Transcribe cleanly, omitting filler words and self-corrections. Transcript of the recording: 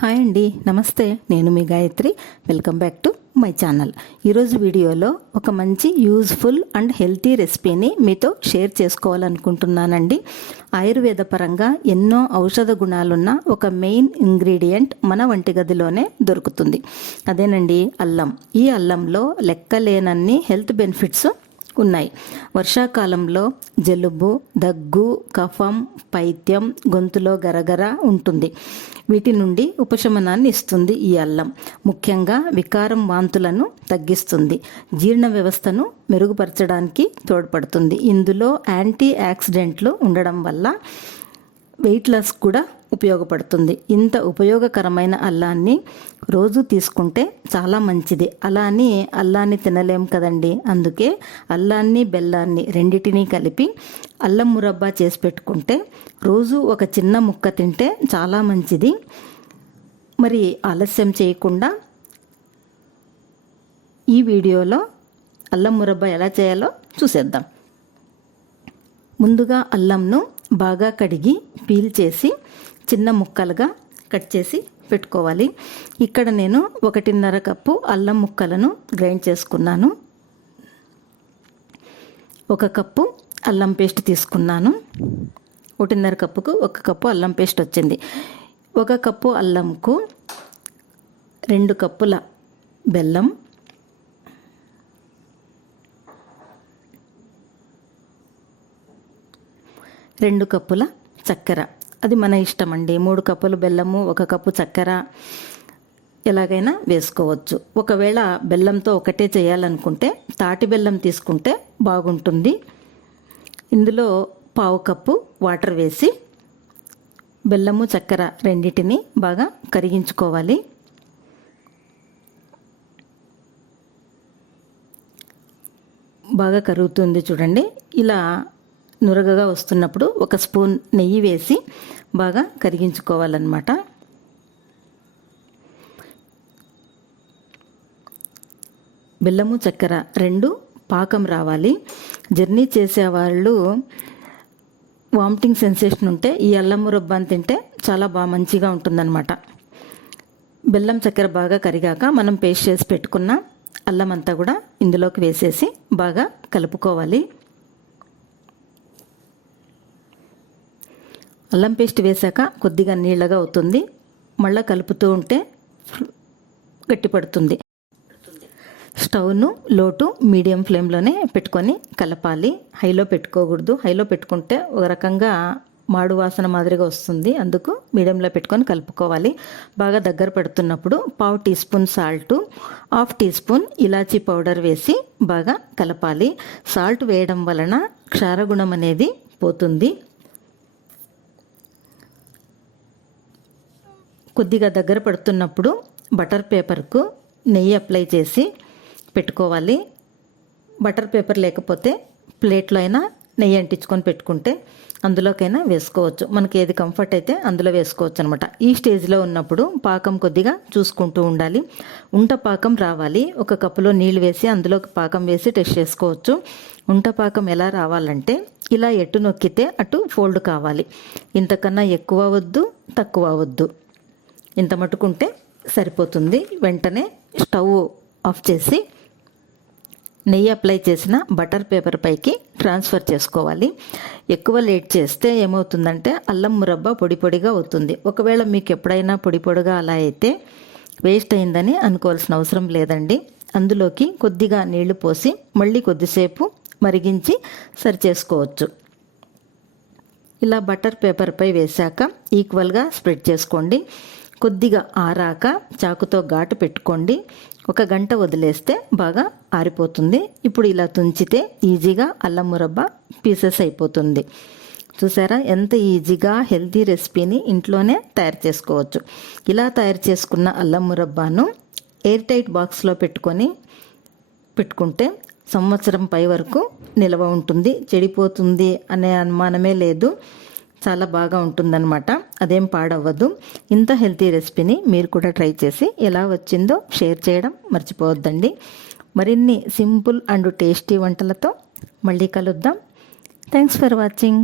Hi అండి, నమస్తే. నేను మీ Gayathri. Welcome back to my channel. ఈరోజు వీడియోలో ఒక మంచి యూజ్ఫుల్ అండ్ హెల్తీ రెసిపీని మీతో షేర్ చేసుకోవాలనుకుంటున్నానండి. ఆయుర్వేద పరంగా ఎన్నో ఔషధ గుణాలున్న ఒక మెయిన్ ఇంగ్రీడియంట్ మన వంటగదిలోనే దొరుకుతుంది. అదేనండి అల్లం. ఈ అల్లంలో లెక్కలేనన్ని హెల్త్ బెనిఫిట్స్ ఉన్నాయి. వర్షాకాలంలో జలుబు, దగ్గు, కఫం, పైత్యం, గొంతులో గరగర ఉంటుంది. వీటి నుండి ఉపశమనాన్ని ఇస్తుంది ఈ అల్లం. ముఖ్యంగా వికారం, వాంతులను తగ్గిస్తుంది. జీర్ణ వ్యవస్థను మెరుగుపరచడానికి తోడ్పడుతుంది. ఇందులో యాంటీ ఆక్సిడెంట్లు ఉండడం వల్ల వెయిట్ లాస్ కూడా ఉపయోగపడుతుంది. ఇంత ఉపయోగకరమైన అల్లాన్ని రోజు తీసుకుంటే చాలా మంచిది. అలా అని అల్లాన్ని తినలేం కదండి. అందుకే అల్లాన్ని, బెల్లాన్ని రెండిటినీ కలిపి అల్లం మురబ్బా చేసి పెట్టుకుంటే రోజు ఒక చిన్న ముక్క తింటే చాలా మంచిది. మరి ఆలస్యం చేయకుండా ఈ వీడియోలో అల్లం మురబ్బా ఎలా చేయాలో చూసేద్దాం. ముందుగా అల్లంను బాగా కడిగి పీల్ చేసి చిన్న ముక్కలుగా కట్ చేసి పెట్టుకోవాలి. ఇక్కడ నేను 1.5 కప్పు అల్లం ముక్కలను గ్రైండ్ చేసుకున్నాను. 1 కప్పు అల్లం పేస్ట్ తీసుకున్నాను. 1.5 కప్పుకు 1 కప్పు అల్లం పేస్ట్ వచ్చింది. 1 కప్పు అల్లంకు 2 కప్పుల బెల్లం, 2 కప్పుల చక్కెర. అది మన ఇష్టం అండి. 3 కప్పులు బెల్లము, 1 కప్పు చక్కెర ఎలాగైనా వేసుకోవచ్చు. ఒకవేళ బెల్లంతో ఒకటే చేయాలనుకుంటే తాటి బెల్లం తీసుకుంటే బాగుంటుంది. ఇందులో 1/2 కప్పు వాటర్ వేసి బెల్లము, చక్కెర రెండింటిని బాగా కరిగించుకోవాలి. బాగా కరుగుతుంది చూడండి. ఇలా నురగగా వస్తున్నప్పుడు 1 స్పూన్ నెయ్యి వేసి బాగా కరిగించుకోవాలన్నమాట. బెల్లము, చక్కెర 2 పాకం రావాలి. జర్నీ చేసేవాళ్ళు వామిటింగ్ సెన్సేషన్ ఉంటే ఈ అల్లం మురబ్బాని తింటే చాలా మంచిగా ఉంటుందన్నమాట. బెల్లం, చక్కెర బాగా కరిగాక మనం పేస్ట్ చేసి పెట్టుకున్న అల్లం అంతా కూడా ఇందులోకి వేసేసి బాగా కలుపుకోవాలి. అల్లం పేస్ట్ వేసాక కొద్దిగా నీళ్ళగా అవుతుంది. మళ్ళీ కలుపుతూ ఉంటే గట్టిపడుతుంది. స్టవ్ను లో టు మీడియం ఫ్లేమ్లోనే పెట్టుకొని కలపాలి. హైలో పెట్టుకోకూడదు. హైలో పెట్టుకుంటే ఒక రకంగా మాడు వాసన మాదిరిగా వస్తుంది. అందుకు మీడియంలో పెట్టుకొని కలుపుకోవాలి. బాగా దగ్గర పడుతున్నప్పుడు 1/2 teaspoon salt, 1/2 teaspoon elaichi powder వేసి బాగా కలపాలి. సాల్ట్ వేయడం వలన క్షారగుణం అనేది పోతుంది. కొద్దిగా దగ్గర పడుతున్నప్పుడు బటర్ పేపర్కు నెయ్యి అప్లై చేసి పెట్టుకోవాలి. బటర్ పేపర్ లేకపోతే ప్లేట్లో అయినా నెయ్యి అంటించుకొని పెట్టుకుంటే అందులోకైనా వేసుకోవచ్చు. మనకి ఏది కంఫర్ట్ అయితే అందులో వేసుకోవచ్చు అనమాట. ఈ స్టేజ్లో ఉన్నప్పుడు పాకం కొద్దిగా చూసుకుంటూ ఉండాలి. ఉంట పాకం రావాలి. 1 కప్పులో నీళ్ళు వేసి అందులోకి పాకం వేసి టెస్ట్ చేసుకోవచ్చు. ఉంట పాకం ఎలా రావాలంటే ఇలా ఎటు నొక్కితే అటు ఫోల్డ్ కావాలి. ఇంతకన్నా ఎక్కువ వద్దు, తక్కువ వద్దు. ఇంత మట్టుకుంటే సరిపోతుంది. వెంటనే స్టవ్ ఆఫ్ చేసి నెయ్యి అప్లై చేసిన బటర్ పేపర్ పైకి ట్రాన్స్ఫర్ చేసుకోవాలి. ఎక్కువ లేట్ చేస్తే ఏమవుతుందంటే అల్లం మురబ్బా పొడి పొడిగా అవుతుంది. ఒకవేళ మీకు ఎప్పుడైనా పొడి పొడిగా అలా అయితే వేస్ట్ అయిందని అనుకోవాల్సిన అవసరం లేదండి. అందులోకి కొద్దిగా నీళ్లు పోసి మళ్ళీ కొద్దిసేపు మరిగించి సరి చేసుకోవచ్చు. ఇలా బటర్ పేపర్పై వేశాక ఈక్వల్గా స్ప్రెడ్ చేసుకోండి. కొద్దిగా ఆరాక చాకుతో ఘాటు పెట్టుకోండి. 1 గంట వదిలేస్తే బాగా ఆరిపోతుంది. ఇప్పుడు ఇలా తుంచితే ఈజీగా అల్లం మురబ్బా పీసెస్ అయిపోతుంది. చూసారా ఎంత ఈజీగా హెల్తీ రెసిపీని ఇంట్లోనే తయారు చేసుకోవచ్చు. ఇలా తయారు చేసుకున్న అల్లం మురబ్బాను ఎయిర్ టైట్ బాక్స్లో పెట్టుకుంటే సంవత్సరం పై వరకు నిల్వ ఉంటుంది. చెడిపోతుంది అనే అనుమానమే లేదు. చాలా బాగా ఉంటుందన్నమాట. అదేం పాడవ్వదు. ఇంత హెల్తీ రెసిపీని మీరు కూడా ట్రై చేసి ఎలా వచ్చిందో షేర్ చేయడం మర్చిపోవద్దండి. మరిన్ని సింపుల్ అండ్ టేస్టీ వంటలతో మళ్ళీ కలుద్దాం. Thanks for watching.